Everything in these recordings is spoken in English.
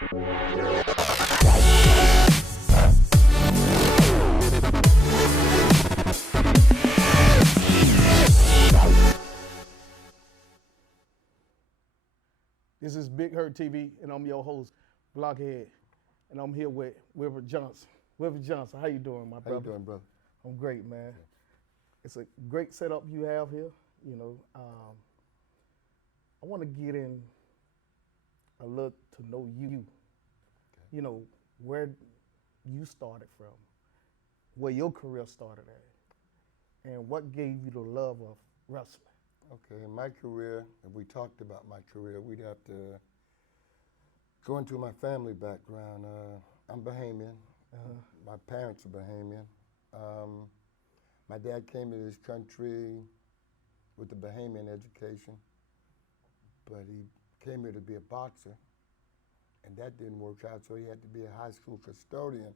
This is Big Herc TV, and I'm your host, Blockhead, and I'm here with Wilbert Johnson. Wilbert Johnson, how you doing, my brother? How you doing, brother? I'm great, man. It's a great setup you have here. You know, I want to get in a look to know you. Okay. You know, where you started from, where your career started at, and what gave you the love of wrestling. Okay, in my career, if we talked about my career, we'd have to go into my family background. I'm Bahamian. My parents are Bahamian. My dad came to this country with a Bahamian education, but he came here to be a boxer, and that didn't work out, so he had to be a high school custodian.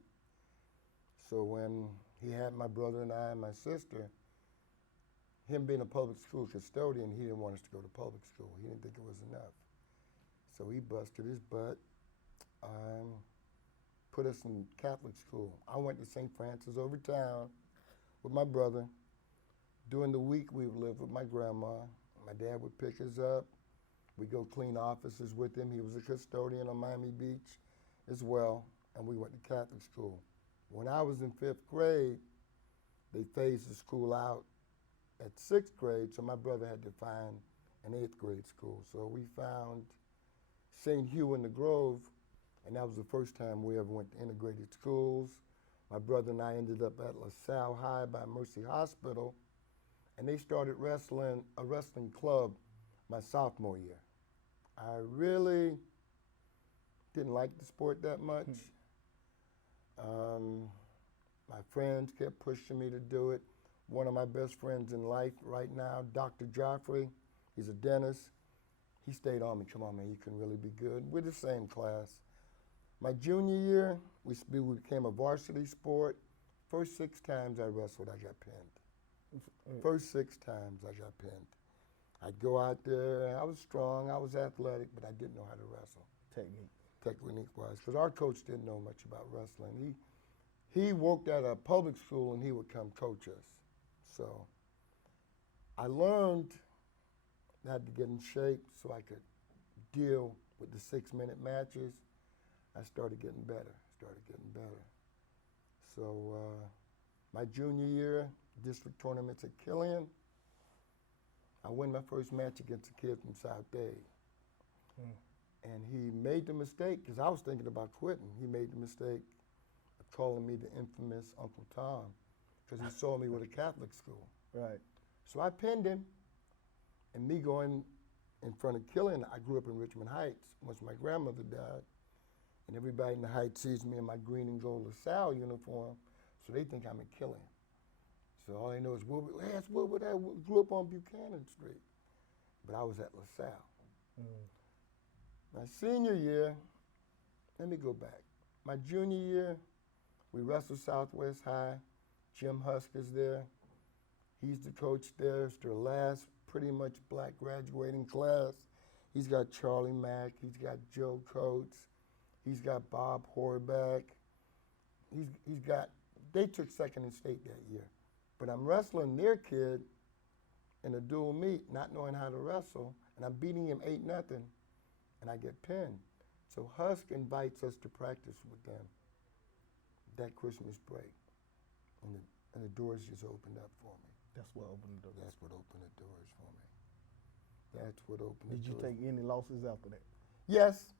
So when he had my brother and I and my sister, him being a public school custodian, he didn't want us to go to public school. He didn't think it was enough. So he busted his butt, put us in Catholic school. I went to St. Francis over town with my brother. During the week, we would live with my grandma. My dad would pick us up. We'd go clean offices with him. He was a custodian on Miami Beach as well, and we went to Catholic school. When I was in 5th grade, they phased the school out at 6th grade, so my brother had to find an 8th grade school. So we found St. Hugh in the Grove, and that was the first time we ever went to integrated schools. My brother and I ended up at LaSalle High by Mercy Hospital, and they started a wrestling club my sophomore year. I really didn't like the sport that much. My friends kept pushing me to do it. One of my best friends in life right now, Dr. Joffrey, he's a dentist. He stayed on me, come on man, you can really be good. We're the same class. My junior year, we became a varsity sport. First 6 times I wrestled, I got pinned. First 6 times I got pinned. I'd go out there, I was strong, I was athletic, but I didn't know how to wrestle. Technique-wise, because our coach didn't know much about wrestling. He worked at a public school and he would come coach us. So I learned I had to get in shape so I could deal with the 6-minute matches. I started getting better. So my junior year, district tournaments at Killian, I win my first match against a kid from South Dade. And he made the mistake, because I was thinking about quitting. He made the mistake of calling me the infamous Uncle Tom, because he saw me with a Catholic school. Right. So I pinned him, and me going in front of Killian, I grew up in Richmond Heights once my grandmother died, and everybody in the Heights sees me in my green and gold LaSalle uniform, so they think I'm at Killian. So all they know is Wilbert. Hey, that's Wilbert. I grew up on Buchanan Street, but I was at LaSalle. My senior year, let me go back. My junior year, we wrestled Southwest High. Jim Husker's there. He's the coach there. It's their last pretty much black graduating class. He's got Charlie Mack. He's got Joe Coates. He's got Bob Horvath. They took second in state that year. But I'm wrestling their kid in a dual meet, not knowing how to wrestle, and I'm beating him 8-0, and I get pinned. So Husk invites us to practice with them that Christmas break. And the doors just opened up for me. That's what opened the doors. That's what opened the doors for me. That's what opened the doors. Did you take any losses after that? Yes.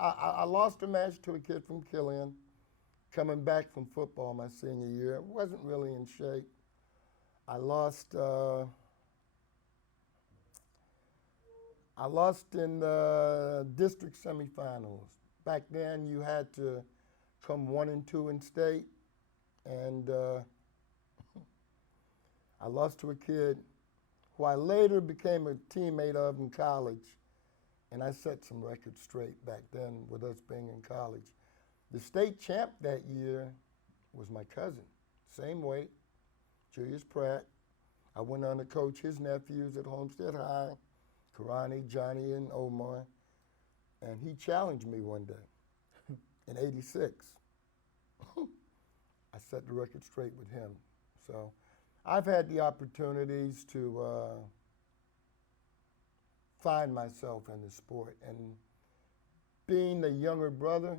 I lost a match to a kid from Killian, coming back from football my senior year. Wasn't really in shape. I lost in the district semifinals. Back then, you had to come 1 and 2 in state, and I lost to a kid who I later became a teammate of in college, and I set some records straight back then with us being in college. The state champ that year was my cousin, same weight, Julius Pratt. I went on to coach his nephews at Homestead High, Karani, Johnny, and Omar, and he challenged me one day. in '86. I set the record straight with him. So I've had the opportunities to find myself in the sport. And being the younger brother,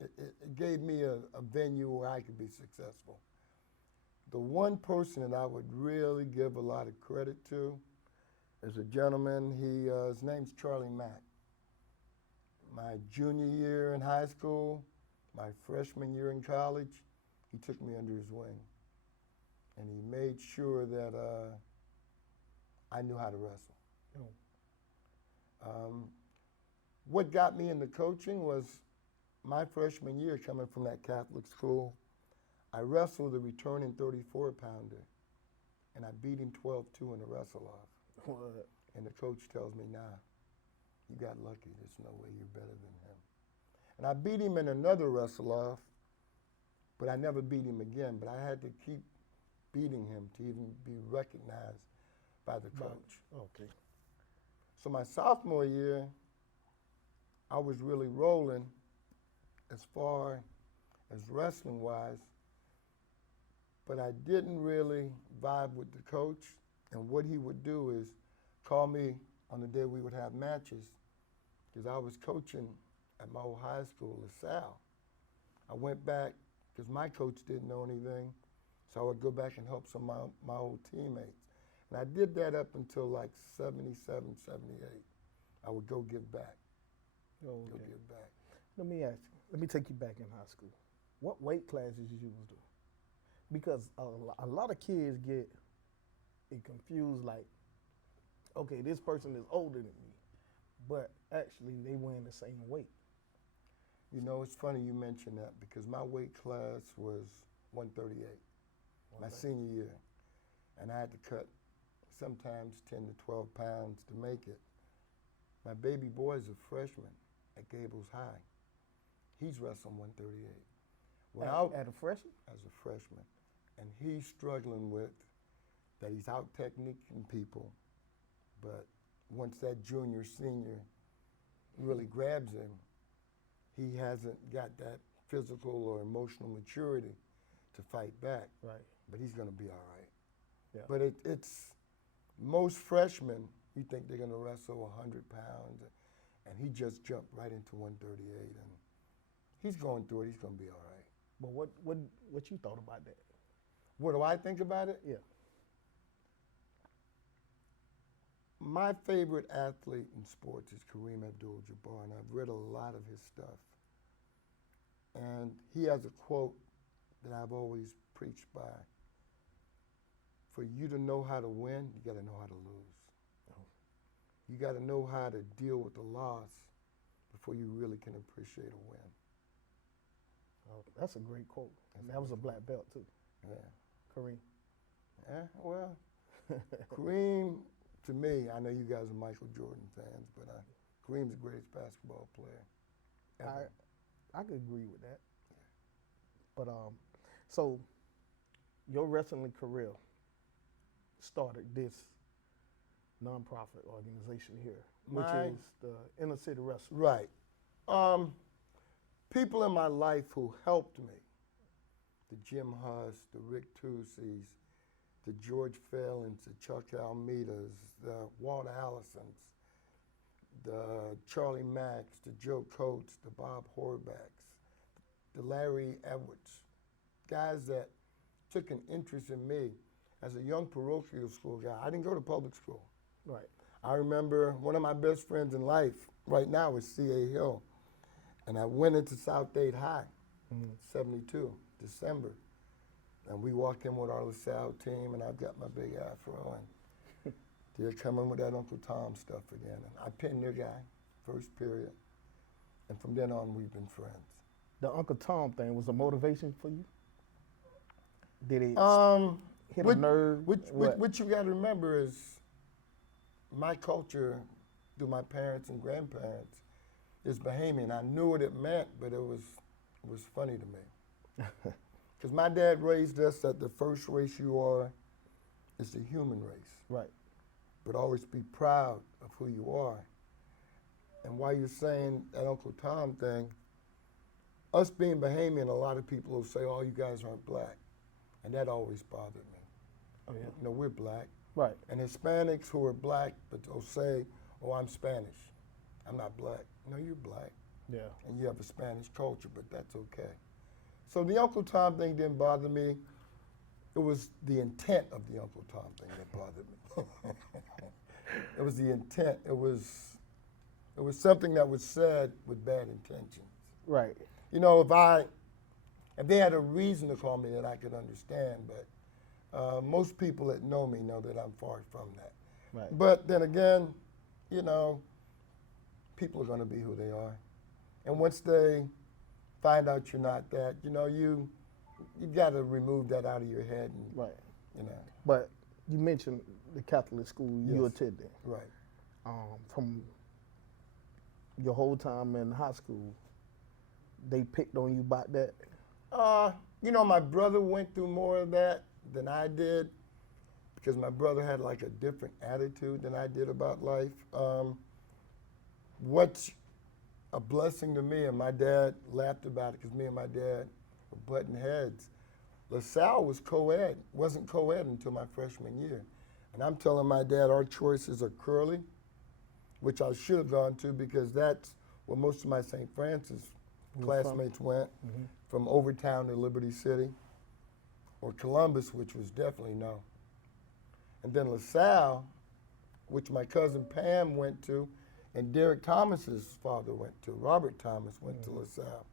it gave me a venue where I could be successful. The one person that I would really give a lot of credit to is a gentleman. His name's Charlie Mack. My junior year in high school, my freshman year in college, he took me under his wing. And he made sure that I knew how to wrestle. What got me into coaching was my freshman year coming from that Catholic school. I wrestled a returning 34-pounder, and I beat him 12-2 in the wrestle-off. What? And the coach tells me, nah, you got lucky. There's no way you're better than him. And I beat him in another wrestle-off, but I never beat him again. But I had to keep beating him to even be recognized by the coach. Okay. So my sophomore year, I was really rolling as far as wrestling-wise, but I didn't really vibe with the coach. And what he would do is call me on the day we would have matches, because I was coaching at my old high school, LaSalle. I went back because my coach didn't know anything, so I would go back and help some of my old teammates. And I did that up until like 77, 78. I would go give back. Oh, okay. Go give back. Let me ask you. Let me take you back in high school. What weight classes you was doing? Because a lot of kids get it confused, like, okay, this person is older than me, but actually they wearing the same weight. You know, it's funny you mention that because my weight class was 138, my senior year. And I had to cut sometimes 10 to 12 pounds to make it. My baby boy is a freshman at Gables High. He's wrestling 138. At a freshman? As a freshman. And he's struggling with that he's out techniquing people, but once that junior, senior really grabs him, he hasn't got that physical or emotional maturity to fight back. Right. But he's going to be all right. Yeah. But it's most freshmen, you think they're going to wrestle 100 pounds, and he just jumped right into 138, and he's going through it. He's going to be all right. But what you thought about that? What do I think about it? Yeah. My favorite athlete in sports is Kareem Abdul-Jabbar, and I've read a lot of his stuff. And he has a quote that I've always preached by. For you to know how to win, you got to know how to lose. Oh. You got to know how to deal with the loss before you really can appreciate a win. Oh, that's a great quote. And that was a black belt too. Yeah. Kareem. Yeah, well, Kareem, to me, I know you guys are Michael Jordan fans, but Kareem's the greatest basketball player ever. I could agree with that. But so your wrestling career started this nonprofit organization here, which is the Inner City Wrestling. Right. People in my life who helped me, the Jim Huss, the Rick Tusies, the George Phelins, the Chuck Almeidas, the Walt Allisons, the Charlie Macks, the Joe Coates, the Bob Horbacks, the Larry Edwards, guys that took an interest in me as a young parochial school guy. I didn't go to public school. Right. I remember one of my best friends in life right now is C.A. Hill, and I went into South Dade High, 72, December. And we walked in with our LaSalle team, and I've got my big afro, and they're coming with that Uncle Tom stuff again. And I pinned their guy, first period. And from then on, we've been friends. The Uncle Tom thing was a motivation for you? Did it hit a nerve? What you got to remember is my culture, through my parents and grandparents, is Bahamian. I knew what it meant, but it was funny to me. Because my dad raised us that the first race you are is the human race. Right. But always be proud of who you are. And while you're saying that Uncle Tom thing, us being Bahamian, a lot of people will say, "Oh, you guys aren't black," and that always bothered me. Oh yeah. You know, we're black, Right. and Hispanics who are black, but they'll say, "Oh, I'm Spanish. I'm not black." No, you're black, Yeah. and you have a Spanish culture, but that's okay. So the Uncle Tom thing didn't bother me. It was the intent of the Uncle Tom thing that bothered me. It was the intent. It was something that was said with bad intentions. Right. You know, if they had a reason to call me that I could understand, but most people that know me know that I'm far from that. Right. But then again, you know, people are going to be who they are. And once they find out you're not that, you know, you got to remove that out of your head. And, Right. you know. But you mentioned the Catholic school you Yes. attended. Right. From your whole time in high school, they picked on you about that. You know, my brother went through more of that than I did because my brother had like a different attitude than I did about life. What's a blessing to me, and my dad laughed about it because me and my dad were butting heads. LaSalle was co-ed, wasn't co-ed until my freshman year. And I'm telling my dad our choices are Curly, which I should have gone to because that's where most of my St. Francis classmates went, from Overtown to Liberty City, or Columbus, which was definitely no. And then LaSalle, which my cousin Pam went to, and Derek Thomas's father went to. Robert Thomas went to LaSalle.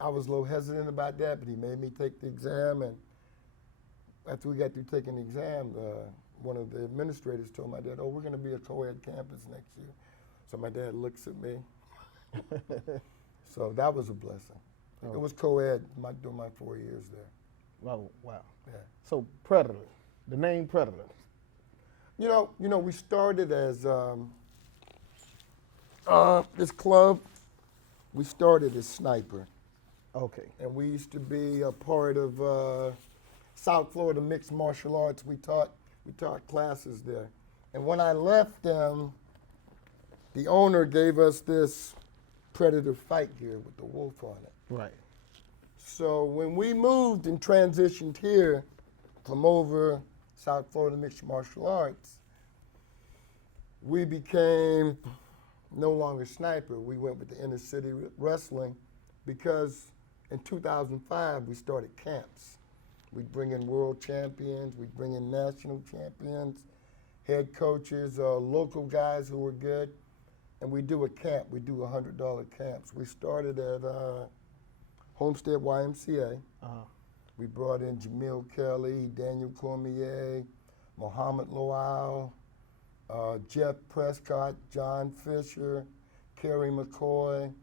I was a little hesitant about that, but he made me take the exam, and after we got through taking the exam, one of the administrators told my dad, "Oh, we're going to be a co-ed campus next year." So my dad looks at me. So that was a blessing. Oh. It was co-ed during my 4 years there. Wow. Wow. Yeah. So Predator, the name Predator. You know, we started as this club. We started as Sniper, Okay. and we used to be a part of South Florida Mixed Martial Arts. We taught classes there, and when I left them, the owner gave us this Predator fight gear with the wolf on it. Right. So when we moved and transitioned here from over South Florida Mixed Martial Arts, we became no longer Sniper. We went with the inner city wrestling because in 2005 we started camps. We'd bring in world champions, we'd bring in national champions, head coaches, local guys who were good, and we do a camp. We do $100 camps. We started at Homestead YMCA. We brought in Jamil Kelly, Daniel Cormier, Mohamed Lowell, Jeff Prescott, John Fisher, Kerry McCoy,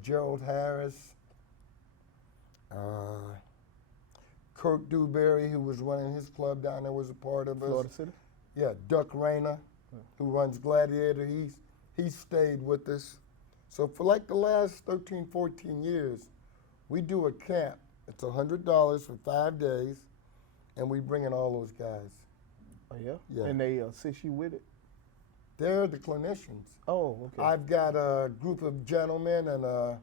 Gerald Harris, Kurt Dewberry, who was running his club down there, was a part of us. Florida City. Yeah, Duck Rayner, who runs Gladiator, he's stayed with us. So for like the last 13, 14 years, we do a camp. It's $100 for 5 days, and we bring in all those guys. Oh yeah. Yeah. And they assist you with it. They're the clinicians. Oh, okay. I've got a group of gentlemen and a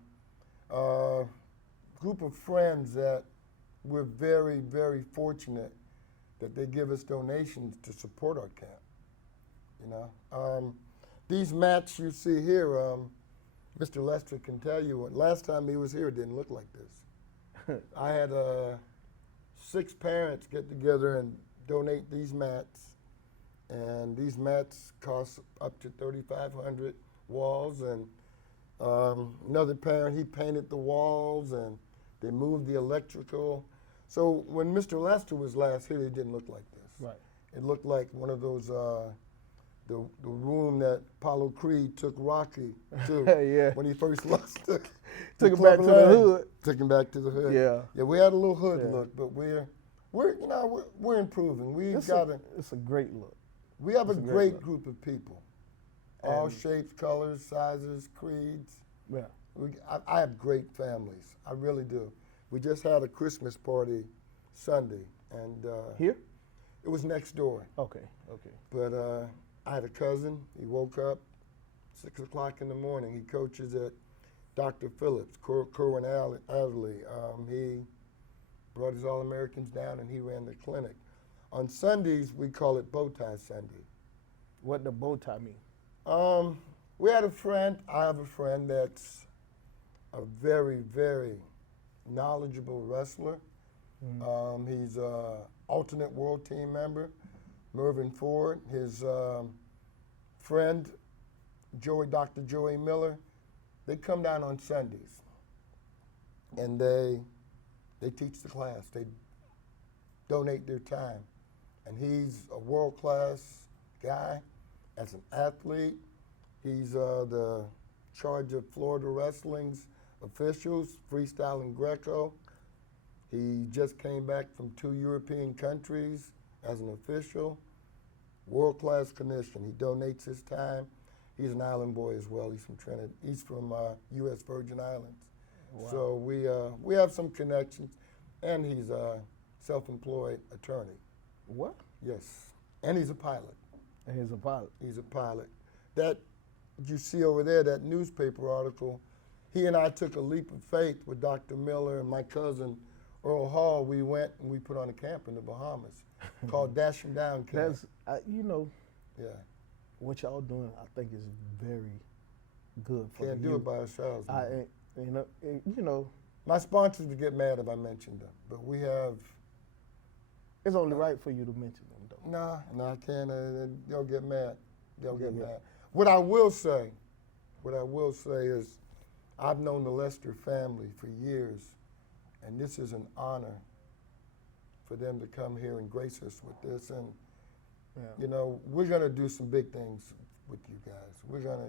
group of friends that we're very, very fortunate that they give us donations to support our camp. You know, these mats you see here, Mr. Lester can tell you. Last time he was here, it didn't look like this. I had 6 parents get together and donate these mats, and these mats cost up to $3,500 walls. And another parent, he painted the walls, and they moved the electrical. So when Mr. Lester was last here, it didn't look like this. Right. It looked like one of those, the room that Apollo Creed took Rocky to Yeah. when he first lost it. Took him back to the hood. Took him back to the hood. Yeah. Yeah, we had a little hood Yeah. look, but we're improving. It's a great look. We have a it's a great great look. group of people, all And- shapes, colors, sizes, creeds. Yeah. I have great families. I really do. We just had a Christmas party Sunday, and Here? it was next door. Okay. Okay. But I had a cousin. He woke up 6 o'clock in the morning. He coaches at Dr. Phillips, Corwin Adderley. He brought his All-Americans down, and he ran the clinic. On Sundays, we call it Bow Tie Sunday. What the bow tie mean? We had a friend. I have a friend that's a very, very knowledgeable wrestler. He's an alternate world team member, Mervyn Ford. His friend, Dr. Joey Miller, they come down on Sundays, and they teach the class. They donate their time, and he's a world-class guy. As an athlete, he's the charge of Florida Wrestling's officials, freestyle and Greco. He just came back from 2 European countries as an official. World-class clinician. He donates his time. He's an island boy as well. He's from Trinidad. He's from U.S. Virgin Islands. Wow. So we have some connections, and he's a self-employed attorney. What? Yes, and he's a pilot. And he's a pilot. He's a pilot. That you see over there, that newspaper article, he and I took a leap of faith with Dr. Miller and my cousin Earl Hall. We went and we put on a camp in the Bahamas called Dashing Down Camp. That's, Yeah. what y'all doing, I think is very good for Can't the do youth. it by ourselves. man. You know, My sponsors would get mad if I mentioned them, but we have. it's only right for you to mention them, though. No, I can't. They'll get mad. They'll get Yeah. mad. What I will say is, I've known the Lester family for years, and this is an honor for them to come here and grace us with this. And Yeah. we're gonna do some big things with you guys.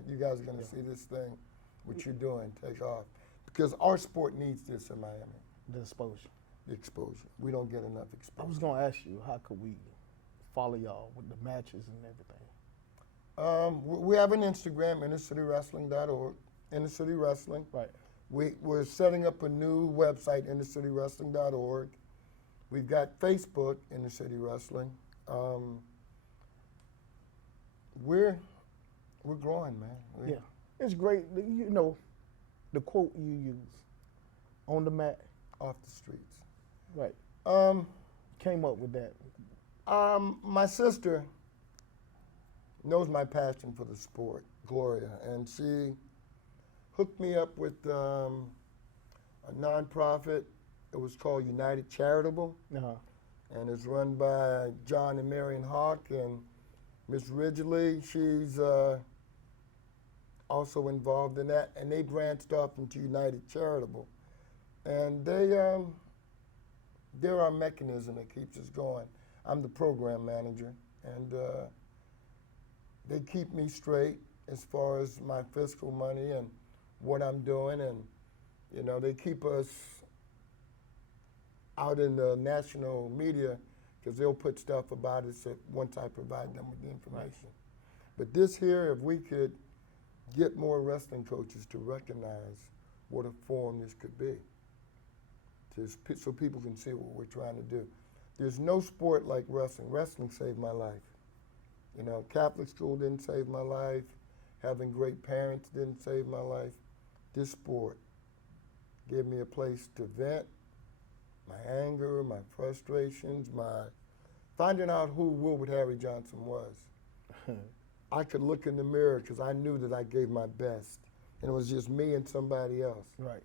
You guys are gonna see this thing, what you're doing, take off, because our sport needs this in Miami. The exposure. The exposure. We don't get enough I exposure. was gonna ask you, how could we follow y'all with the matches and everything? We have an Instagram, innercitywrestling.org. Inner City Wrestling. Right. We're setting up a new website, innercitywrestling.org. We've got Facebook, Inner City Wrestling. We're growing, man. Yeah. It's great. The quote you use, on the mat. Off the streets. Right. Came up with that. My sister knows my passion for the sport, Gloria, and she hooked me up with a nonprofit. It was called United Charitable, and it's run by John and Marion Hawk and Miss Ridgely. She's also involved in that, and they branched off into United Charitable, and they're our mechanism that keeps us going. I'm the program manager, and they keep me straight as far as my fiscal money and what I'm doing, and they keep us out in the national media because they'll put stuff about us once I provide them with the information. Right. But this here, if we could get more wrestling coaches to recognize what a forum this could be, so people can see what we're trying to do. There's no sport like wrestling. Wrestling saved my life. Catholic school didn't save my life. Having great parents didn't save my life. This sport gave me a place to vent my anger, my frustrations, my finding out who Wilbert Harry Johnson was. I could look in the mirror because I knew that I gave my best, and it was just me and somebody else. Right.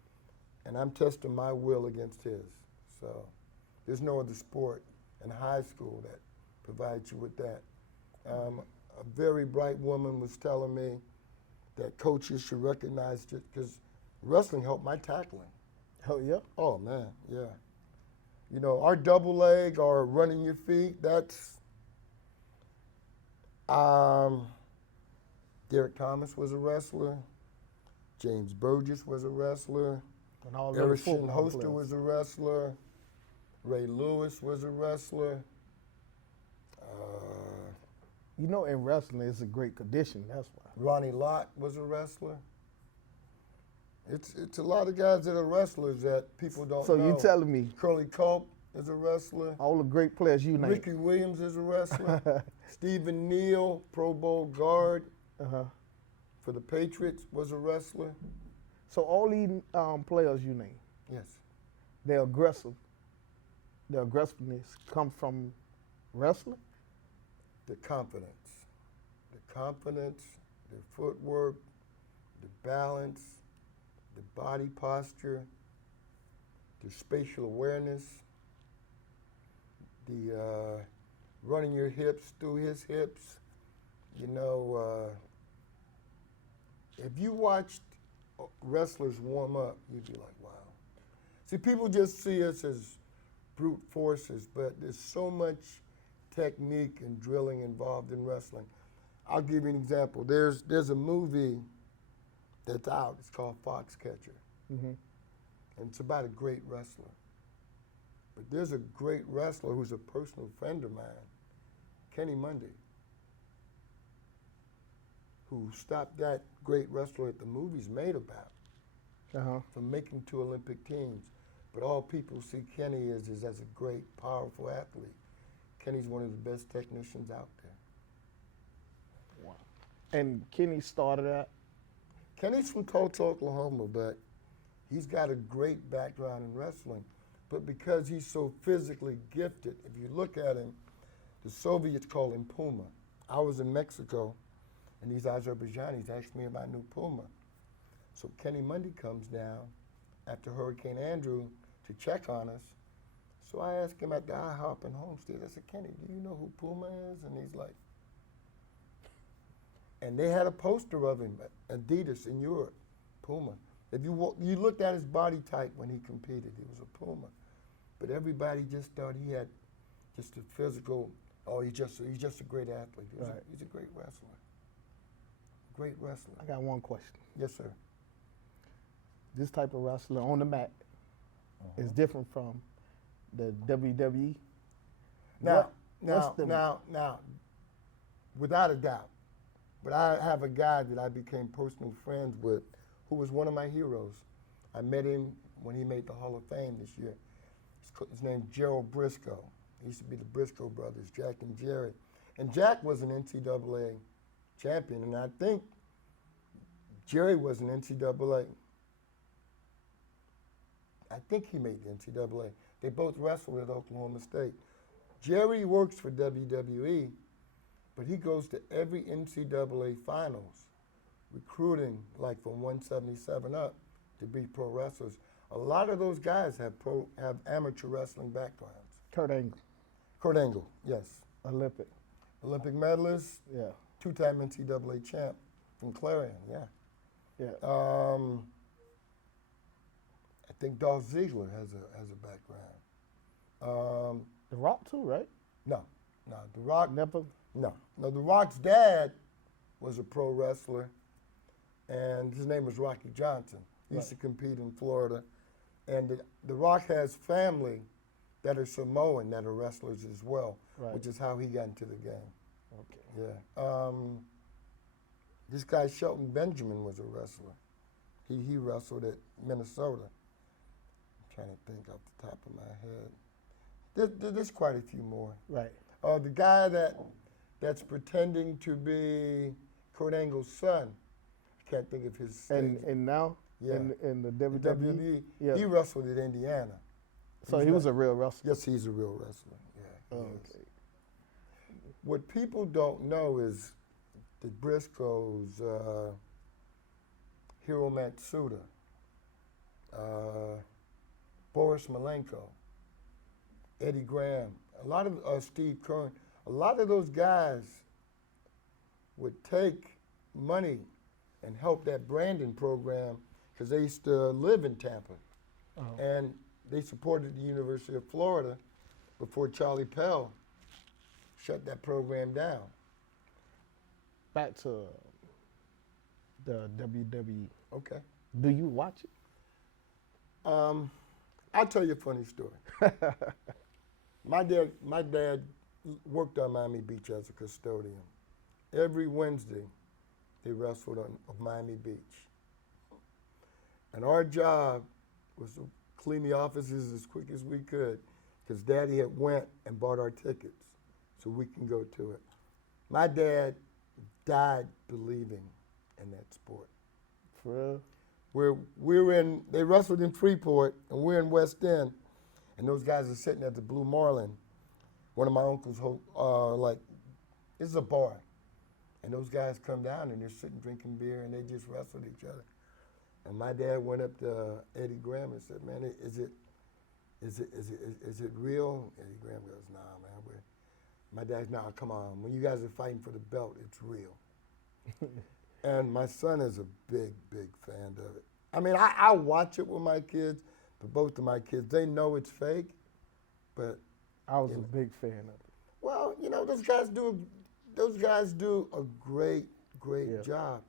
And I'm testing my will against his. So there's no other sport in high school that provides you with that. A very bright woman was telling me that coaches should recognize it because wrestling helped my tackling. Oh, yeah? Oh, man, yeah. Our double leg, our running your feet, that's Derek Thomas was a wrestler. James Burgess was a wrestler. Erickson Hoster was a wrestler. Ray Lewis was a wrestler. In wrestling, it's a great condition, that's why. Ronnie Lott was a wrestler. It's a lot of guys that are wrestlers that people don't know. So you telling me Curly Culp is a wrestler. all the great players you named. Ricky Williams is a wrestler. Stephen Neal, Pro Bowl guard. for the Patriots was a wrestler. So all these players you name, Yes. their aggressiveness come from wrestling? The confidence, their footwork, the balance, the body posture, the spatial awareness, the running your hips through his hips. You know, if you watched wrestlers warm up, you'd be like, wow. See, people just see us as brute forces, but there's so much technique and drilling involved in wrestling. I'll give you an example. There's a movie that's out. It's called Foxcatcher. Mm-hmm. And it's about a great wrestler. But there's a great wrestler who's a personal friend of mine, Kenny Monday, who stopped that great wrestler that the movie's made about from making 2 Olympic teams. But all people see Kenny as a great, powerful athlete. Kenny's one of the best technicians out there. Wow. And Kenny started out? Kenny's from Tulsa, Oklahoma, but he's got a great background in wrestling. But because he's so physically gifted, if you look at him, the Soviets call him Puma. I was in Mexico, and these Azerbaijanis asked me about new Puma. So Kenny Monday comes down after Hurricane Andrew to check on us. So I asked him at the IHOP in Homestead, I said, Kenny, do you know who Puma is? And he's like, and they had a poster of him, Adidas in Europe, Puma. If you looked at his body type when he competed, he was a Puma. But everybody just thought he had just a physical, he's just a great athlete. He's a great wrestler. Great wrestler. I got one question. Yes, sir. This type of wrestler on the mat is different from the WWE. Now, without a doubt. But I have a guy that I became personal friends with who was one of my heroes. I met him when he made the Hall of Fame this year. His name's Gerald Briscoe. He used to be the Briscoe brothers, Jack and Jerry. And Jack was an NCAA champion, and I think Jerry was an NCAA. I think he made the NCAA. They both wrestled at Oklahoma State. Jerry works for WWE, but he goes to every NCAA finals, recruiting like from 177 up to be pro wrestlers. A lot of those guys have amateur wrestling backgrounds. Kurt Angle. Kurt Angle, yes. Olympic medalist. Yeah. 2-time NCAA champ from Clarion, yeah. Yeah. I think Dolph Ziggler has a background. The Rock too, right? No, The Rock. Never. No, The Rock's dad was a pro wrestler, and his name was Rocky Johnson. He used to compete in Florida, and the Rock has family that are Samoan that are wrestlers as well, which is how he got into the game. Okay. Yeah. This guy Shelton Benjamin was a wrestler. He wrestled at Minnesota. I'm trying to think off the top of my head. There's quite a few more. Right. The guy that's pretending to be Kurt Angle's son. I can't think of his name. And now in the WWE, he wrestled at Indiana. So he was a real wrestler. Yes, he's a real wrestler. Yeah. Okay. What people don't know is the Briscoes, Hiro Matsuda, Boris Malenko, Eddie Graham, a lot of Steve Kern, a lot of those guys would take money and help that branding program because they used to live in Tampa. And they supported the University of Florida before Charlie Pell shut that program down. Back to the WWE. Okay. Do you watch it? I'll tell you a funny story. My dad worked on Miami Beach as a custodian. Every Wednesday, they wrestled on Miami Beach. And our job was to clean the offices as quick as we could because Daddy had went and bought our tickets so we can go to it. My dad died believing in that sport. For real? They wrestled in Freeport, and we're in West End, and those guys are sitting at the Blue Marlin. One of my uncles, this is a bar, and those guys come down, and they're sitting drinking beer, and they just wrestled each other. And my dad went up to Eddie Graham and said, "Man, is it real?" Eddie Graham goes, "Nah, man. My dad's, nah, come on. When you guys are fighting for the belt, it's real." And my son is a big, big fan of it. I mean, I watch it with my kids, but both of my kids, they know it's fake, but I was a big fan of it. well, those guys do a great job.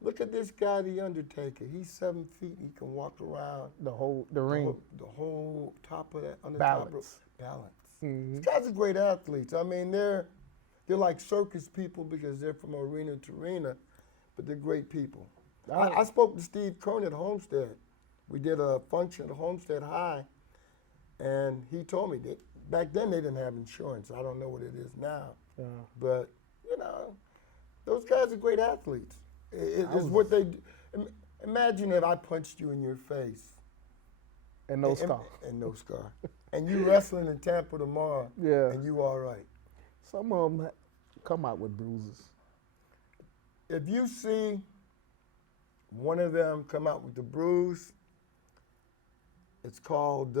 Look at this guy, The Undertaker. He's 7 feet. He can walk around The ring. the whole top of that on the Balance. top of balance. Mm-hmm. These guys are great athletes. I mean, they're like circus people because they're from arena to arena, but they're great people. I spoke to Steve Kern at Homestead. We did a function at Homestead High, and he told me that back then they didn't have insurance. I don't know what it is now, but those guys are great athletes. It's what they do. Imagine if I punched you in your face. And no scar. And no scar. And you wrestling in Tampa tomorrow. Yeah. And you all right. Some of them come out with bruises. If you see one of them come out with the bruise, it's called,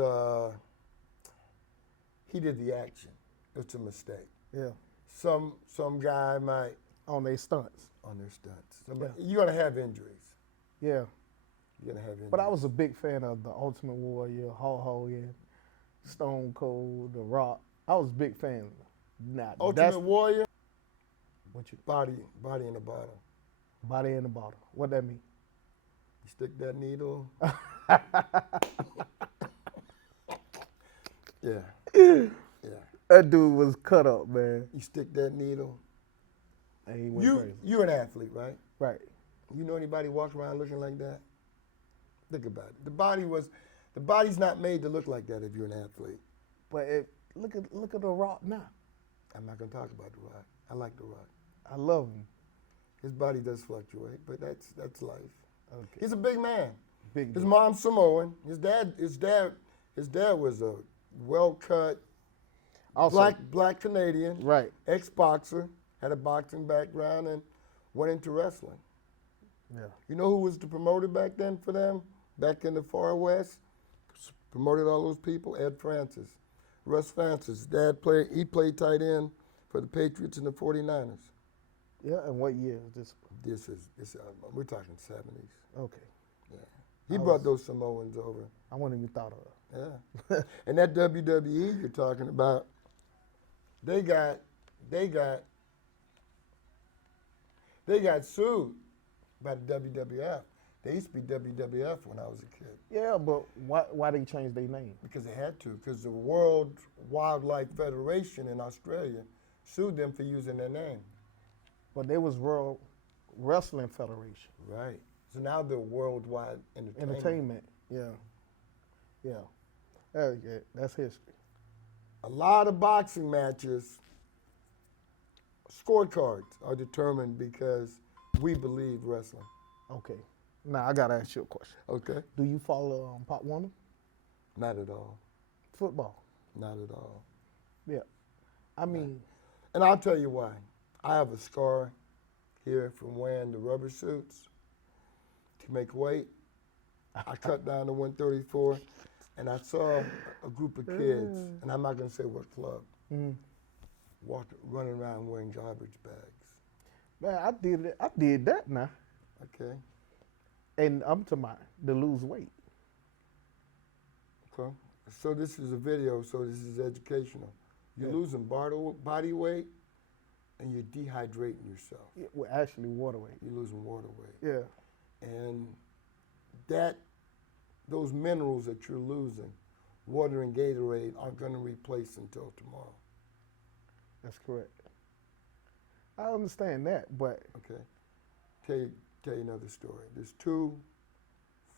he did the action. It's a mistake. Yeah. Some guy might. On their stunts. On their stunts. You're going to have injuries. Yeah. You're going to have injuries. But I was a big fan of the Ultimate Warrior, Hulk Hogan, Stone Cold, The Rock. I was a big fan. Now, Ultimate Warrior? What you? Body in a bottle. Body in the bottle. What that mean? You stick that needle. Yeah. Yeah. That dude was cut up, man. You stick that needle. And he went crazy. You're an athlete, right? Right. You know anybody walk around looking like that? Think about it. The body's not made to look like that if you're an athlete. But look at The Rock now. I'm not gonna talk about The Rock. I like The Rock. I love him. His body does fluctuate, but that's life. Okay. He's a big man. Big His dude. mom's Samoan. His dad was a well-cut Also, black Canadian, right. ex-boxer, had a boxing background and went into wrestling. Yeah. You know who was the promoter back then for them? Back in the far west? Promoted all those people? Ed Francis. Russ Francis. Dad played tight end for the Patriots and the 49ers. Yeah, and what year is this? We're talking 70s. Okay. Yeah. He brought those Samoans over. I wouldn't even thought of it. Yeah. And that WWE you're talking about, they got sued by the WWF. They used to be WWF when I was a kid. Yeah, but why they changed their name? Because they had to, because the World Wildlife Federation in Australia sued them for using their name. But they was World Wrestling Federation. Right. So now they're Worldwide Entertainment. Yeah. Yeah. Yeah, that's history. A lot of boxing matches, scorecards are determined because we believe wrestling. Okay. Now I gotta ask you a question. Okay. Do you follow Pop Warner? Not at all. Football? Not at all. Yeah. I mean. And I'll tell you why. I have a scar here from wearing the rubber suits to make weight. I cut down to 134, and I saw a group of kids, and I'm not going to say what club, running around wearing garbage bags. Man, I did that now. Okay. And I'm talking about to lose weight. Okay. So this is a video, so this is educational. You're losing body weight, and you're dehydrating yourself. Yeah, well, actually, water weight. You're losing water weight. Yeah. And those minerals that you're losing, water and Gatorade, aren't going to replace until tomorrow. That's correct. I understand that, but Okay. Tell you another story. There's 2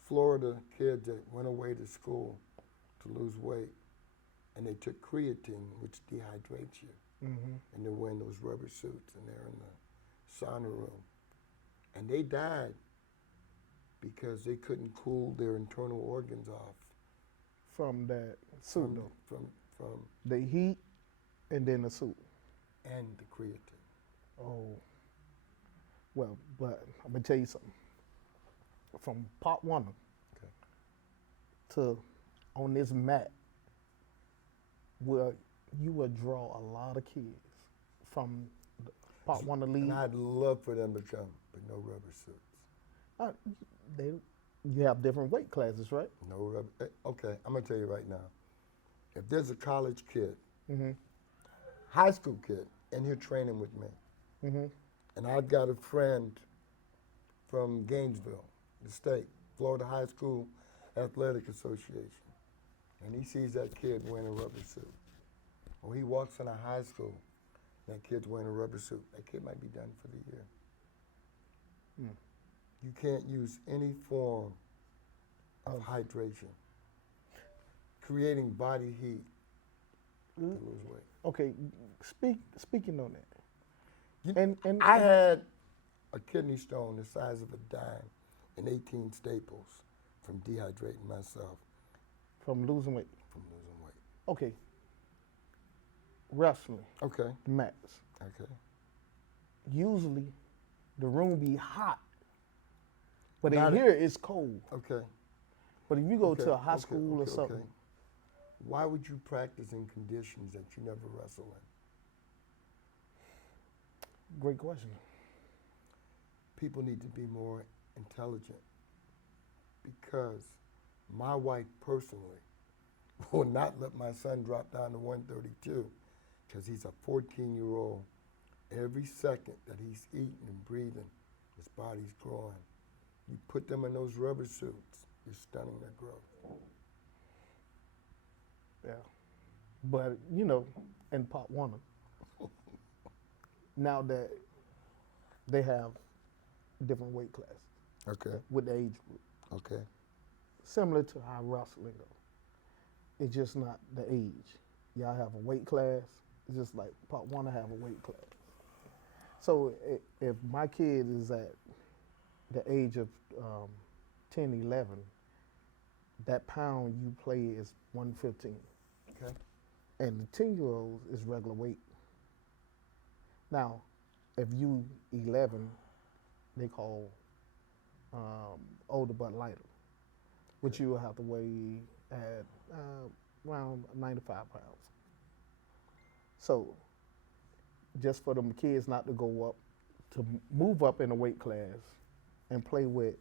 Florida kids that went away to school to lose weight, and they took creatine, which dehydrates you. And they're wearing those rubber suits, and they're in the sauna room. And they died because they couldn't cool their internal organs off From that suit, though. from The heat and then the suit. and the creatine. Oh. Well, but I'm going to tell you something. From part one Okay. to on this mat, where you would draw a lot of kids from part one to league. And I'd love for them to come, but no rubber suits. Uh, you have different weight classes, right? No rubber. Okay, I'm gonna tell you right now. If there's a college kid, Mm-hmm. high school kid, in here training with me, Mm-hmm. and I've got a friend from Gainesville, the state, Florida High School Athletic Association, and he sees that kid wearing a rubber suit, or he walks in a high school, that kid's wearing a rubber suit, that kid might be done for the year. Mm. You can't use any form of hydration, creating body heat to lose weight. Okay, speaking on that. You- And I had a kidney stone the size of a dime and 18 staples from dehydrating myself from losing weight. from losing weight. Okay. Wrestling, Okay, mats. okay. Usually the room be hot. But Not in a- here it's cold. Okay. But if you go okay, to a high okay, school or okay, something, okay. Why would you practice in conditions that you never wrestle in? great question. People need to be more intelligent because my wife personally will not let my son drop down to 132 because he's a 14-year-old. Every second that he's eating and breathing, his body's growing. You put them in those rubber suits, you're stunning their growth. Yeah. But, you know, in part one, now that they have different weight classes Okay, with the age group, okay. similar to how wrestling go. It's just not the age. Y'all have a weight class. It's just like part one to have a weight class. So if my kid is at the age of 10, 11, that pound you play is 115. Okay. And the 10-year-olds is regular weight. Now, if you 11, they call older but lighter, which you will have to weigh at around 95 pounds. So, just for them kids not to go up, to move up in a weight class and play with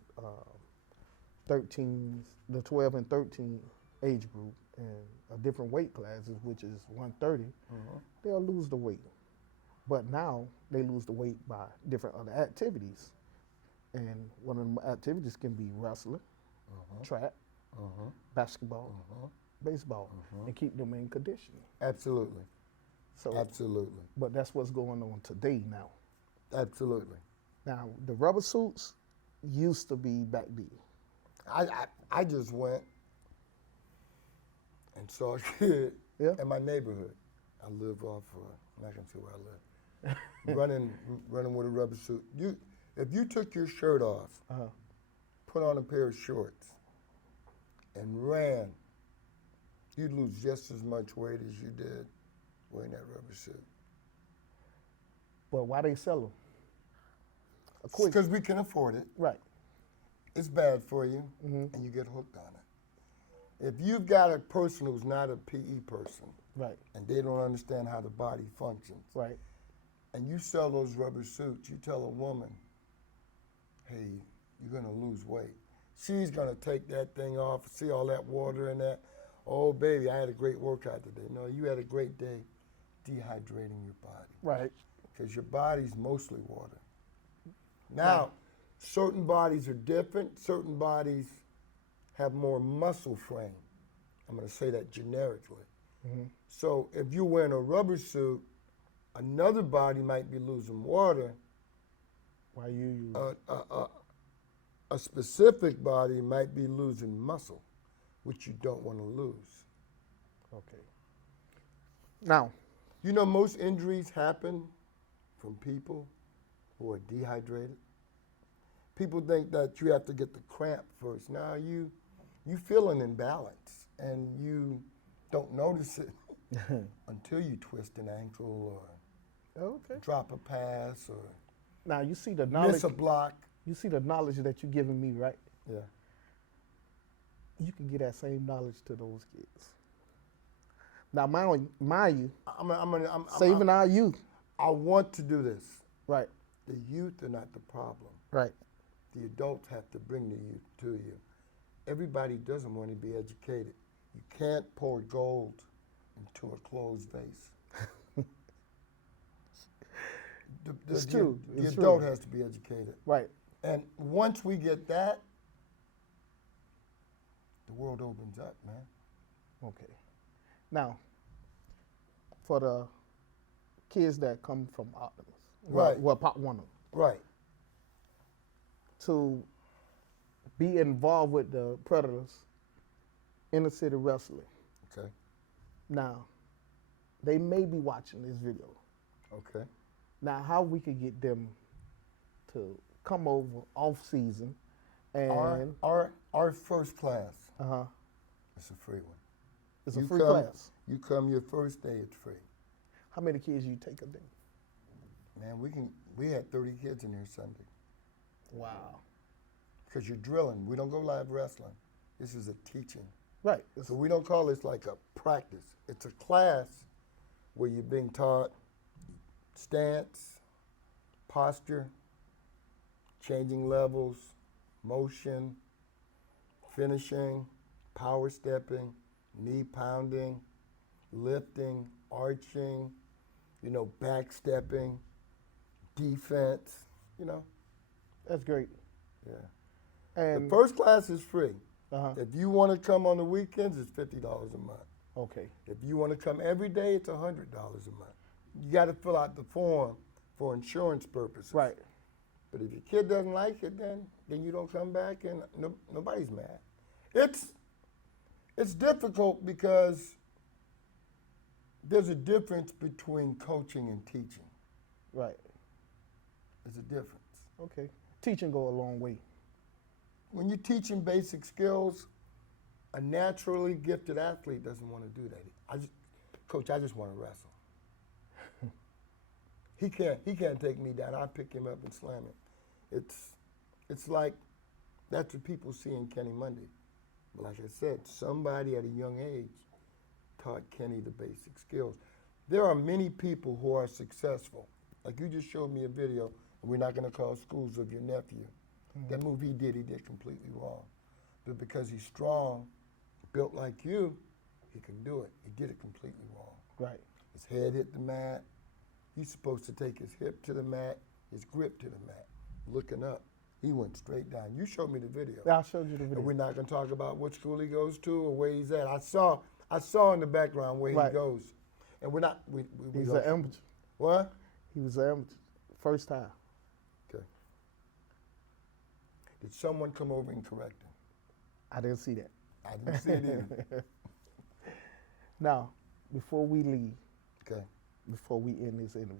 13s, the 12 and 13 age group, and a different weight classes, which is 130, they'll lose the weight. But now they lose the weight by different other activities. And one of them activities can be wrestling, track, basketball, baseball, and keep them in condition. Absolutely, So, absolutely, but that's what's going on today now. absolutely. Now, the rubber suits used to be back then. I just went and saw a kid Yeah. in my neighborhood. I live off, I'm not gonna say where I live. running with a rubber suit. If you took your shirt off, put on a pair of shorts, and ran, you'd lose just as much weight as you did wearing that rubber suit. But why they sell them? A quick, Because we can afford it. right? It's bad for you, and you get hooked on it. If you've got a person who's not a PE person, Right, and they don't understand how the body functions, right. and you sell those rubber suits, you tell a woman, hey, you're gonna lose weight. She's gonna take that thing off, see all that water in that. Oh, baby, I had a great workout today. No, you had a great day dehydrating your body Right. because your body's mostly water. Now, certain bodies are different. Certain bodies have more muscle frame. I'm gonna say that generically. So if you're wearing a rubber suit, another body might be losing water. Why you use A specific body might be losing muscle, which you don't want to lose. okay. Now, You know, most injuries happen from people who are dehydrated. people think that you have to get the cramp first. Now you feel an imbalance, and you don't notice it until you twist an ankle or drop a pass or now you see the knowledge. miss a block. You see the knowledge that you're giving me, right? Yeah. You can get that same knowledge to those kids. Now, mind you, I'm saving our youth. I want to do this. Right, The youth are not the problem. right. The adults have to bring the youth to you. Everybody doesn't want to be educated. You can't pour gold into a closed vase. It's true. The It's adult true. has to be educated. Right. And once we get that, the world opens up, man. Okay. Now, for the kids that come from Optimus, Right. well, Pop Warner, Right. to be involved with the Predators, inner city wrestling. Okay. Now, they may be watching this video. Okay. Now, how we could get them to come over off season and Our first class uh-huh, is a free one. it's a You free come- class. You come your first day, it's free. How many kids you take a day? Man, we had 30 kids in here Sunday. Wow. Because you're drilling. We don't go live wrestling. This is a teaching. Right. So we don't call this like a practice. It's a class where you're being taught stance, posture, changing levels, motion, finishing, power stepping, knee pounding, lifting, arching, back stepping, defense, That's great. Yeah. And The first class is free. uh-huh, If you want to come on the weekends, it's $50 a month. okay. If you want to come every day, it's $100 a month. You got to fill out the form for insurance purposes. Right. But if your kid doesn't like it, then you don't come back, and nobody's mad. It's difficult because there's a difference between coaching and teaching. Right. There's a difference. Okay. Teaching go a long way. When you're teaching basic skills, a naturally gifted athlete doesn't want to do that. Coach, I just want to wrestle. He can't take me down. I pick him up and slam him. It's like that's what people see in Kenny Monday. But like I said, somebody at a young age taught Kenny the basic skills. There are many people who are successful. Like you just showed me a video, and we're not going to call schools of your nephew. Mm-hmm. That move he did completely wrong. But because he's strong, built like you, he can do it. He did it completely wrong. Right. His head hit the mat. He's supposed to take his hip to the mat, his grip to the mat. Looking up, he went straight down. You showed me the video. Yeah, I showed you the video. And we're not going to talk about what school he goes to or where he's at. I saw in the background where Right. he goes. And we're not. He's an amateur. What? He was an amateur. First time. Okay. Did someone come over and correct him? I didn't see that. I didn't see it either. Now, before we leave, Okay. before we end this interview,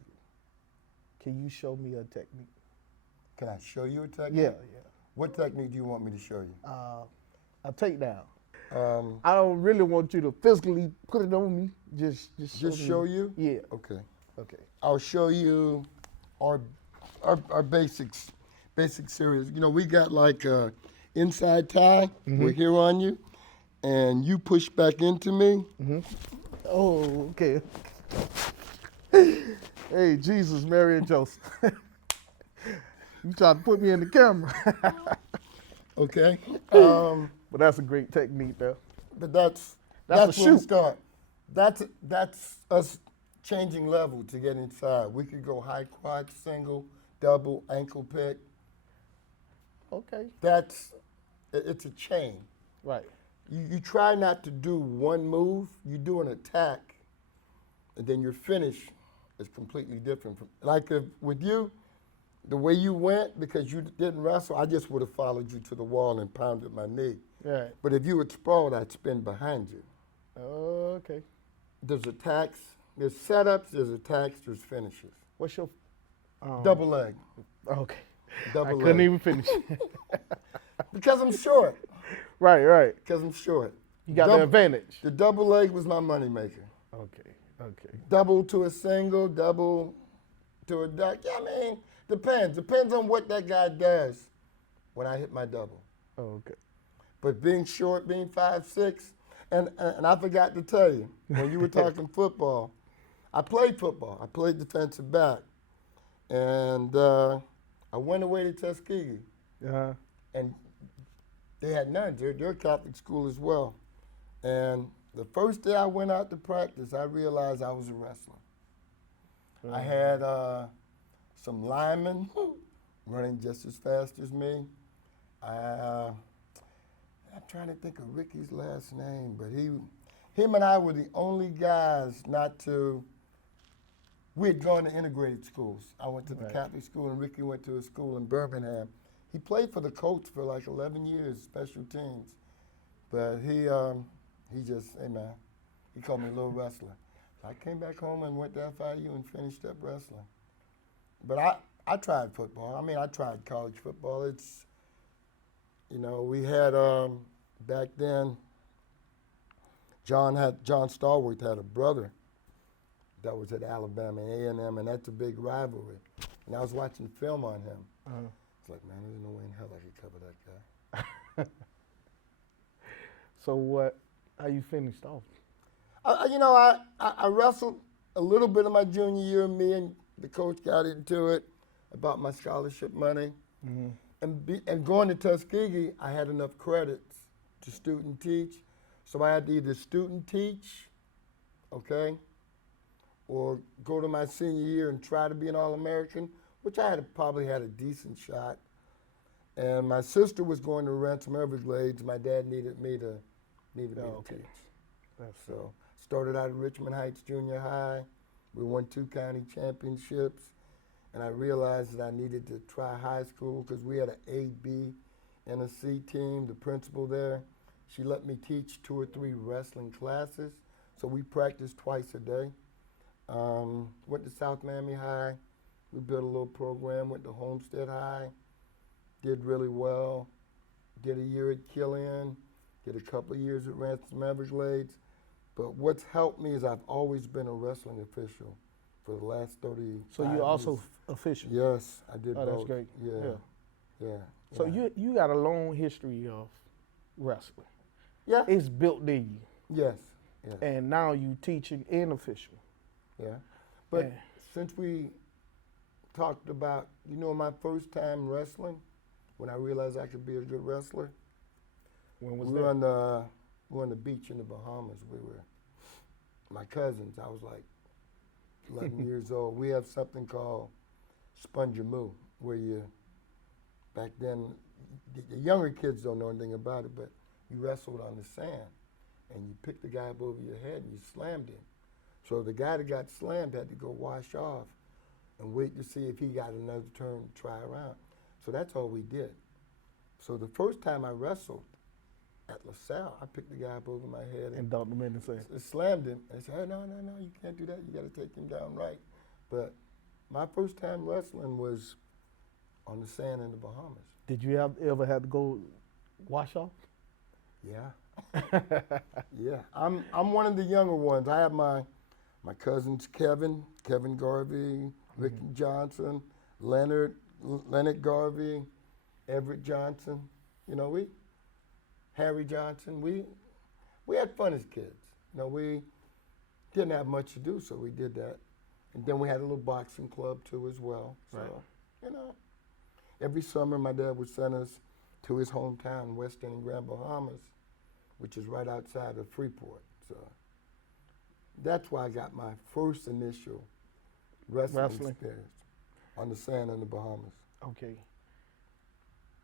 can you show me a technique? Can I show you a technique? Yeah. What technique do you want me to show you? A takedown. Um, I don't really want you to physically put it on me. Just show you? Yeah. Okay. Okay. I'll show you our basic series. We got like a inside tie. Mm-hmm. We're here on you, and you push back into me. Mm-hmm. Oh, okay. Hey, Jesus, Mary, and Joseph. You tried to put me in the camera. Okay. But that's a great technique, though. But that's a where we shoot. start. That's us changing level to get inside. We could go high quad, single, double, ankle pick. Okay. It's a chain. Right. You try not to do one move. You do an attack, and then your finish is completely different. Like with you, the way you went, because you didn't wrestle, I just would have followed you to the wall and pounded my knee. Right. But if you had sprawled, I'd spin behind you. Okay. There's attacks, there's setups, there's attacks, there's finishes. What's your Double leg. Okay. Double couldn't leg. even finish. Because I'm short. Right. Because I'm short. You got the advantage. The double leg was my moneymaker. Okay. Double to a single, double to a duck. Yeah, I mean, depends. Depends on what that guy does when I hit my double. Okay. But being short, being 5'6", and I forgot to tell you, when you were talking football, I played football. I played defensive back. And I went away to Tuskegee. Uh-huh. And they had nuns. They're a Catholic school as well. And the first day I went out to practice, I realized I was a wrestler. I had some linemen running just as fast as me. I'm trying to think of Ricky's last name, but him and I were the only guys not to. We had gone to integrated schools. I went to the Catholic school, and Ricky went to a school in Birmingham. He played for the Colts for like 11 years, special teams. But he just, hey man, he called me a little wrestler. I came back home and went to FIU and finished up wrestling. But I tried football. I mean, I tried college football. It's, we had, back then, John Stallworth had a brother that was at Alabama and A&M, and that's a big rivalry. And I was watching film on him. Uh-huh. It's like, man, there's no way in hell I could cover that guy. So how you finished off? I wrestled a little bit of my junior year. Me and the coach got into it about my scholarship money. Mm-hmm. And going to Tuskegee, I had enough credits to student teach. So I had to either student teach, okay, or go to my senior year and try to be an All-American, which I probably had a decent shot. And my sister was going to Ransom Everglades. My dad needed me to teach. So started out at Richmond Heights Junior High. We won 2 county championships. And I realized that I needed to try high school because we had an A, B, and a C team. The principal there, she let me teach 2 or 3 wrestling classes. So we practiced twice a day. Went to South Miami High. We built a little program. Went to Homestead High. Did really well. Did a year at Killian. Did a couple of years at Ransom Everglades. But what's helped me is I've always been a wrestling official for the last 30 years. So you're also official? Yes, I did both. both. That's great. Yeah. So you got a long history of wrestling. Yeah. It's built in you. Yes. And now you teaching and official. Yeah. But since we talked about, my first time wrestling, when I realized I could be a good wrestler. When was we that? We were on the beach in the Bahamas. We were, my cousins, I was like 11 years old. We have something called sponge-a-moo, where back then, the younger kids don't know anything about it, but you wrestled on the sand, and you picked the guy up over your head and you slammed him. So the guy that got slammed had to go wash off and wait to see if he got another turn to try around. So that's all we did. So the first time I wrestled at LaSalle, I picked the guy up over my head and dumped him in the sand. Slammed him. And I said, hey, no, you can't do that. You got to take him down right. But my first time wrestling was on the sand in the Bahamas. Did you ever have to go wash off? Yeah. Yeah. I'm one of the younger ones. I have my cousins, Kevin Garvey, Ricky Johnson, Leonard Garvey, Everett Johnson. Harry Johnson. We had fun as kids. We didn't have much to do, so we did that. And then we had a little boxing club too as well. So, Right. Every summer my dad would send us to his hometown, West End in Grand Bahamas, which is right outside of Freeport. So that's why I got my first initial wrestling experience on the sand in the Bahamas. Okay.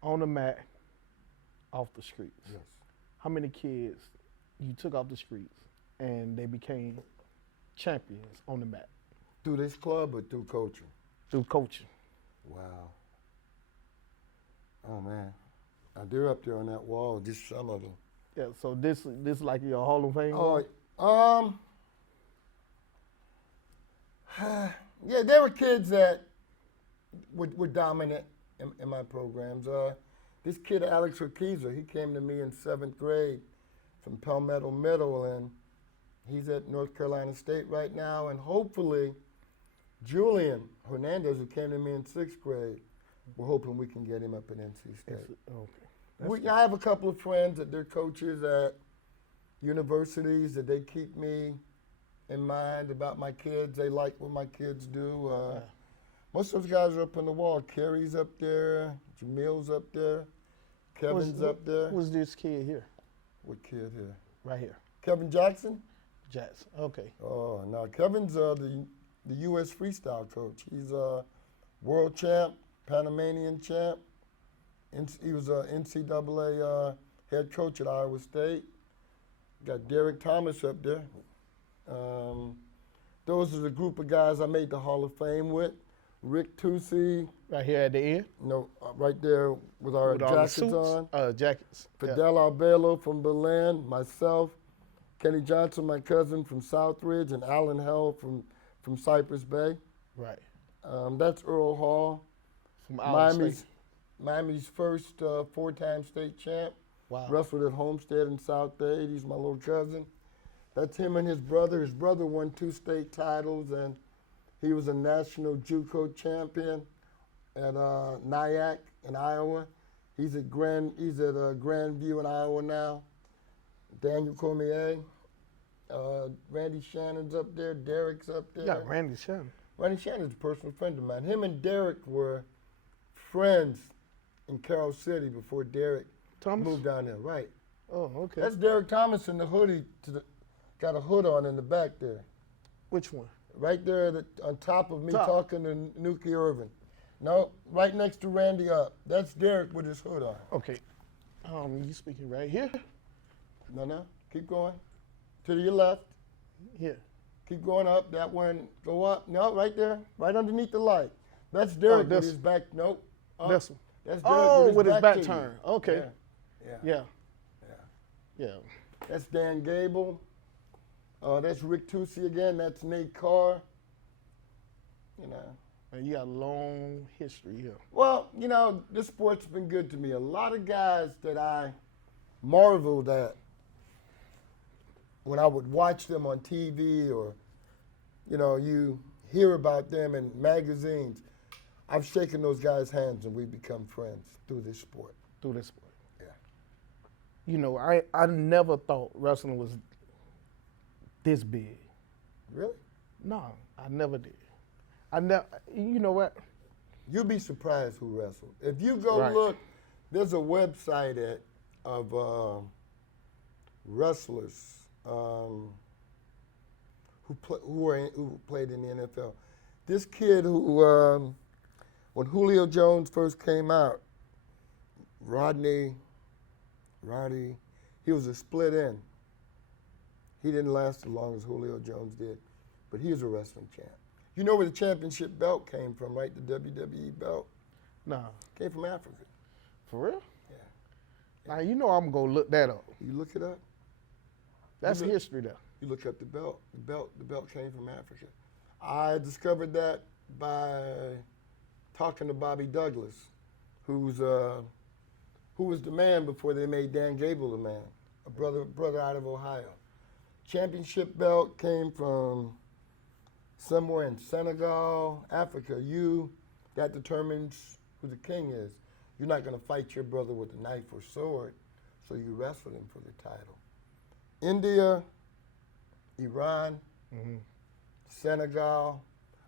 On the mat, off the streets. Yes. How many kids you took off the streets and they became champions on the mat? Through this club or through coaching? Through coaching. Wow. Oh man. They're up there on that wall, just some of them. Yeah, so this like your Hall of Fame? Yeah, there were kids that were dominant. in my programs. This kid, Alex Urquiza, he came to me in 7th grade from Palmetto Middle, and he's at North Carolina State right now. And hopefully, Julian Hernandez, who came to me in 6th grade, we're hoping we can get him up at NC State. Okay. I have a couple of friends that they're coaches at universities that they keep me in mind about my kids. They like what my kids do. Most of those guys are up on the wall. Kerry's up there. Jamil's up there. Kevin's up there. Who's this kid here? What kid here? Right here. Kevin Jackson? Jackson. Okay. Oh, no. Kevin's the U.S. freestyle coach. He's a world champ, Panamanian champ. He was an NCAA head coach at Iowa State. Got Derek Thomas up there. Those are the group of guys I made the Hall of Fame with. Rick Tucci. Right here at the end? No, right there with our jackets on. Jackets. Fidel Albelo from Berlin, myself, Kenny Johnson, my cousin from Southridge, and Alan Hell from Cypress Bay. Right. That's Earl Hall. From Iowa State. Miami's first 4-time state champ. Wow. Wrestled at Homestead in South Dade. He's my little cousin. That's him and his brother. His brother won 2 state titles, and he was a national JUCO champion at Nyack in Iowa. He's at Grandview in Iowa now. Daniel Cormier. Randy Shannon's up there. Derek's up there. Yeah, Randy Shannon. Randy Shannon's a personal friend of mine. Him and Derek were friends in Carroll City before Derek Thomas? moved down there. Right. Oh, okay. That's Derek Thomas in the hoodie. Got a hood on in the back there. Which one? Right there on top of me Top. talking to Nuki Irvin. No, right next to Randy up. That's Derek with his hood on. Okay. You speaking right here? No. Keep going. To your left. Here. Keep going up. That one. Go up. No, right there. Right underneath the light. That's Derek with his back. Nope. Up. This one. That's Derek with his back to you. turned. Okay. Yeah. Yeah. That's Dan Gable. That's Rick Tucci again. That's Nate Carr. You know. And you got a long history here. Well, you know, this sport's been good to me. A lot of guys that I marveled at when I would watch them on TV or, you know, you hear about them in magazines. I've shaken those guys' hands and we've become friends through this sport. Through this sport. Yeah. You know, I never thought wrestling was this big. Really? No, I never did. You know what? You'll be surprised who wrestled. If you go look, there's a website of wrestlers who played in the NFL. This kid who, when Julio Jones first came out, Roddy, he was a split end. He didn't last as long as Julio Jones did, but he was a wrestling champ. You know where the championship belt came from, right? The WWE belt? No. Came from Africa. For real? Yeah. Now, you know I'm going to look that up. You look it up? That's history there. You look up the belt. The belt came from Africa. I discovered that by talking to Bobby Douglas, who was the man before they made Dan Gable the man, a brother out of Ohio. Championship belt came from somewhere in Senegal, Africa. That determines who the king is. You're not going to fight your brother with a knife or sword, so you wrestle him for the title. India, Iran, Senegal,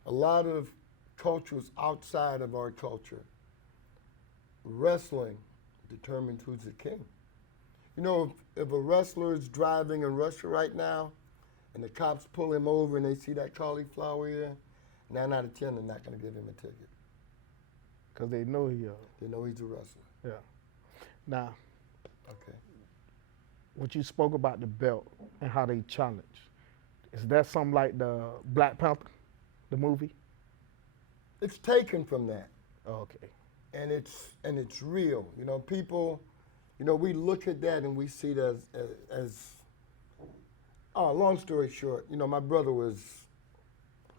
a lot of cultures outside of our culture. Wrestling determines who's the king. You know, if a wrestler is driving in Russia right now and the cops pull him over and they see that cauliflower ear, 9 out of 10 they're not going to give him a ticket. Because they know They know he's a wrestler. Yeah. Now, Okay. what you spoke about the belt and how they challenge, is that something like the Black Panther, the movie? It's taken from that. Okay. And it's real. You know, people, you know, we look at that and we see it as long story short, you know, my brother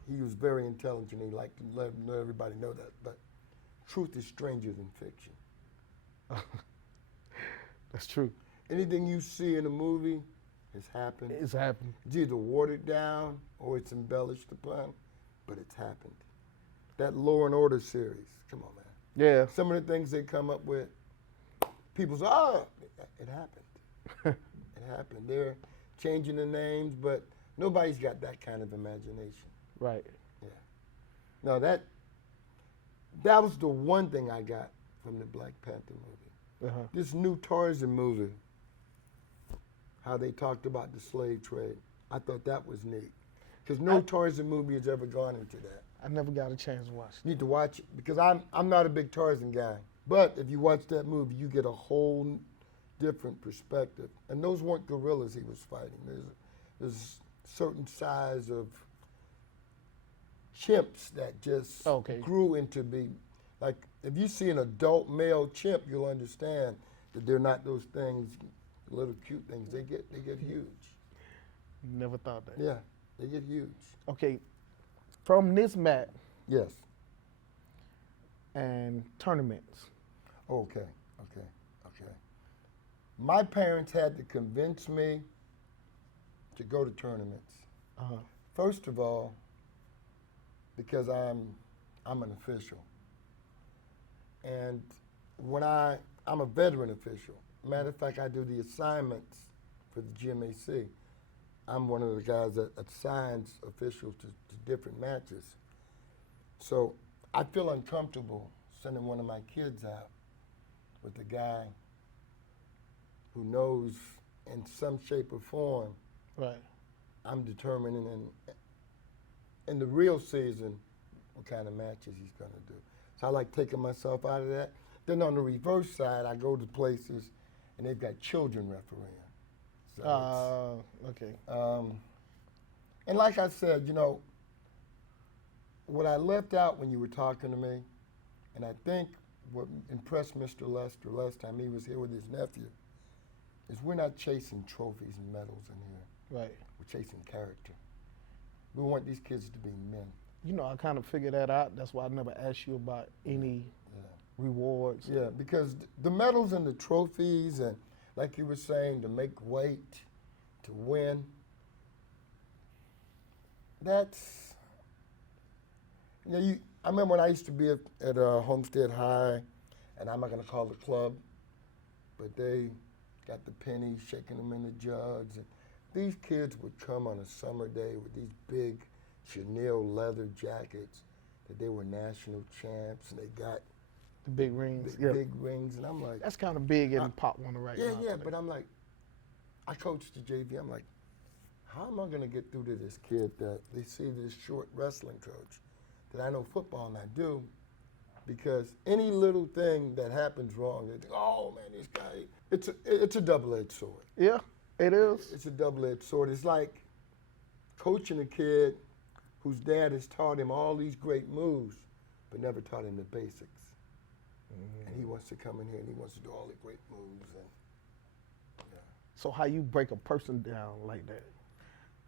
he was very intelligent. He liked to let everybody know that. But truth is stranger than fiction. That's true. Anything you see in a movie has happened. It's happened. It's either watered down or it's embellished upon, but it's happened. That Law and Order series, come on, man. Yeah. Some of the things they come up with, people say, oh, it happened. It happened. They're changing the names, but nobody's got that kind of imagination. Right. Yeah. No, that was the one thing I got from the Black Panther movie. Uh-huh. This new Tarzan movie, how they talked about the slave trade, I thought that was neat. Because no Tarzan movie has ever gone into that. I never got a chance to watch it. You need to watch it, because I'm not a big Tarzan guy. But if you watch that movie, you get a whole different perspective. And those weren't gorillas he was fighting. There's certain size of chimps that just grew into be, like, if you see an adult male chimp, you'll understand that they're not those things, little cute things. They get huge. Never thought that. Yeah, they get huge. Okay, from this mat Yes. and tournaments. Okay. My parents had to convince me to go to tournaments. Uh-huh. First of all, because I'm an official. And when I'm a veteran official. Matter of fact, I do the assignments for the GMAC. I'm one of the guys that assigns officials to different matches. So I feel uncomfortable sending one of my kids out with a guy who knows in some shape or form, Right. I'm determining in the real season what kind of matches he's going to do. So I like taking myself out of that. Then on the reverse side, I go to places and they've got children refereeing. So Okay. and like I said, you know, what I left out when you were talking to me, and I think what impressed Mr. Lester last time he was here with his nephew, is we're not chasing trophies and medals in here. Right. We're chasing character. We want these kids to be men. You know, I kind of figured that out. That's why I never asked you about any rewards. Yeah, because the medals and the trophies, and like you were saying, to make weight, to win, that's, you know, I remember when I used to be at Homestead High, and I'm not going to call the club, but they got the pennies, shaking them in the jugs. And these kids would come on a summer day with these big chenille leather jackets that they were national champs, and they got The big rings. big rings, and I'm like, That's kind of big in Pop Warner right now. yeah, today. but I'm like, I coached the JV. I'm like, how am I going to get through to this kid that they see this short wrestling coach that I know football and I do? Because any little thing that happens wrong, they think, oh man, this guy, it's a double-edged sword. Yeah, it is. It's a double-edged sword. It's like coaching a kid whose dad has taught him all these great moves, but never taught him the basics. And he wants to come in here and he wants to do all the great moves. And So how you break a person down like that?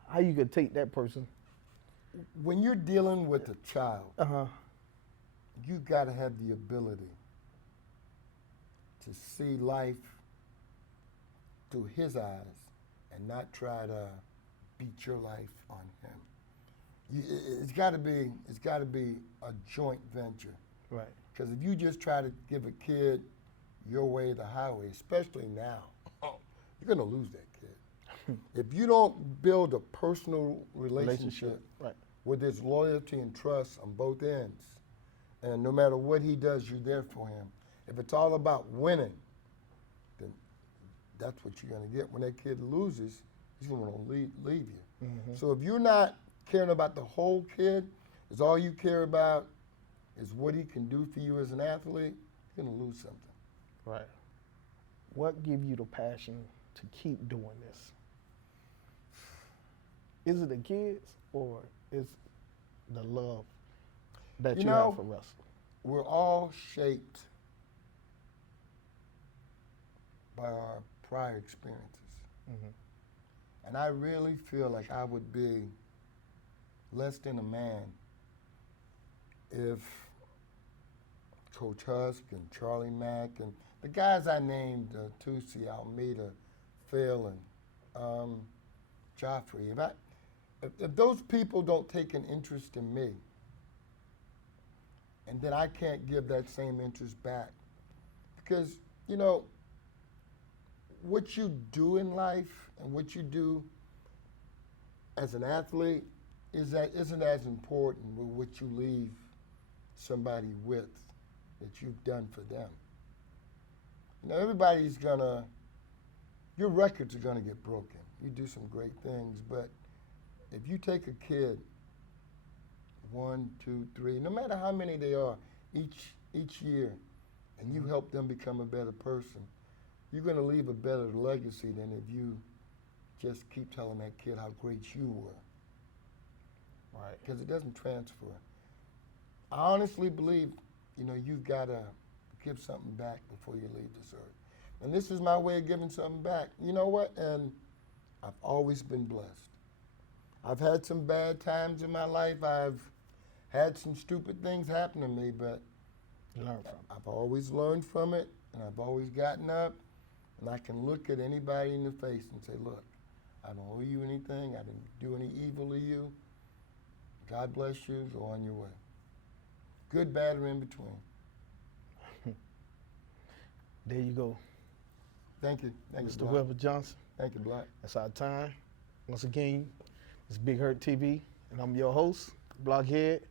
How you could take that person? when you're dealing with a child, Uh-huh. you got to have the ability to see life through his eyes and not try to beat your life on him. It's got to be a joint venture. Right. Because if you just try to give a kid your way, the highway, especially now, you're going to lose that kid. If you don't build a personal relationship Right. where there's loyalty and trust on both ends, and no matter what he does, you're there for him. If it's all about winning, then that's what you're going to get. When that kid loses, he's going to want to leave you. Mm-hmm. So if you're not caring about the whole kid, is all you care about is what he can do for you as an athlete, you're going to lose something. Right. What gives you the passion to keep doing this? Is it the kids or is the love that you have for wrestling? We're all shaped by our prior experiences. Mm-hmm. And I really feel like I would be less than a man if Coach Husk and Charlie Mack and the guys I named, Tusi, Almeida, Phil, and Joffrey. If those people don't take an interest in me, and then I can't give that same interest back, because, you know, what you do in life and what you do as an athlete isn't as important with what you leave somebody with that you've done for them. You know, your records are gonna get broken. You do some great things, but if you take a kid, 1, 2, 3, no matter how many they are, each year, and you help them become a better person, you're gonna leave a better legacy than if you just keep telling that kid how great you were. Right. Because it doesn't transfer. I honestly believe, you know, you've gotta give something back before you leave this earth. And this is my way of giving something back. You know what? And I've always been blessed. I've had some bad times in my life. I've had some stupid things happen to me, but I've always learned from it, and I've always gotten up, and I can look at anybody in the face and say, look, I don't owe you anything. I didn't do any evil to you. God bless you. Go on your way. Good, bad, or in between. There you go. Thank you. Thank you, Mr. Black. Wilbert Johnson. Thank you, Black. That's our time. Once again, it's Big Herc TV, and I'm your host, Blockhead.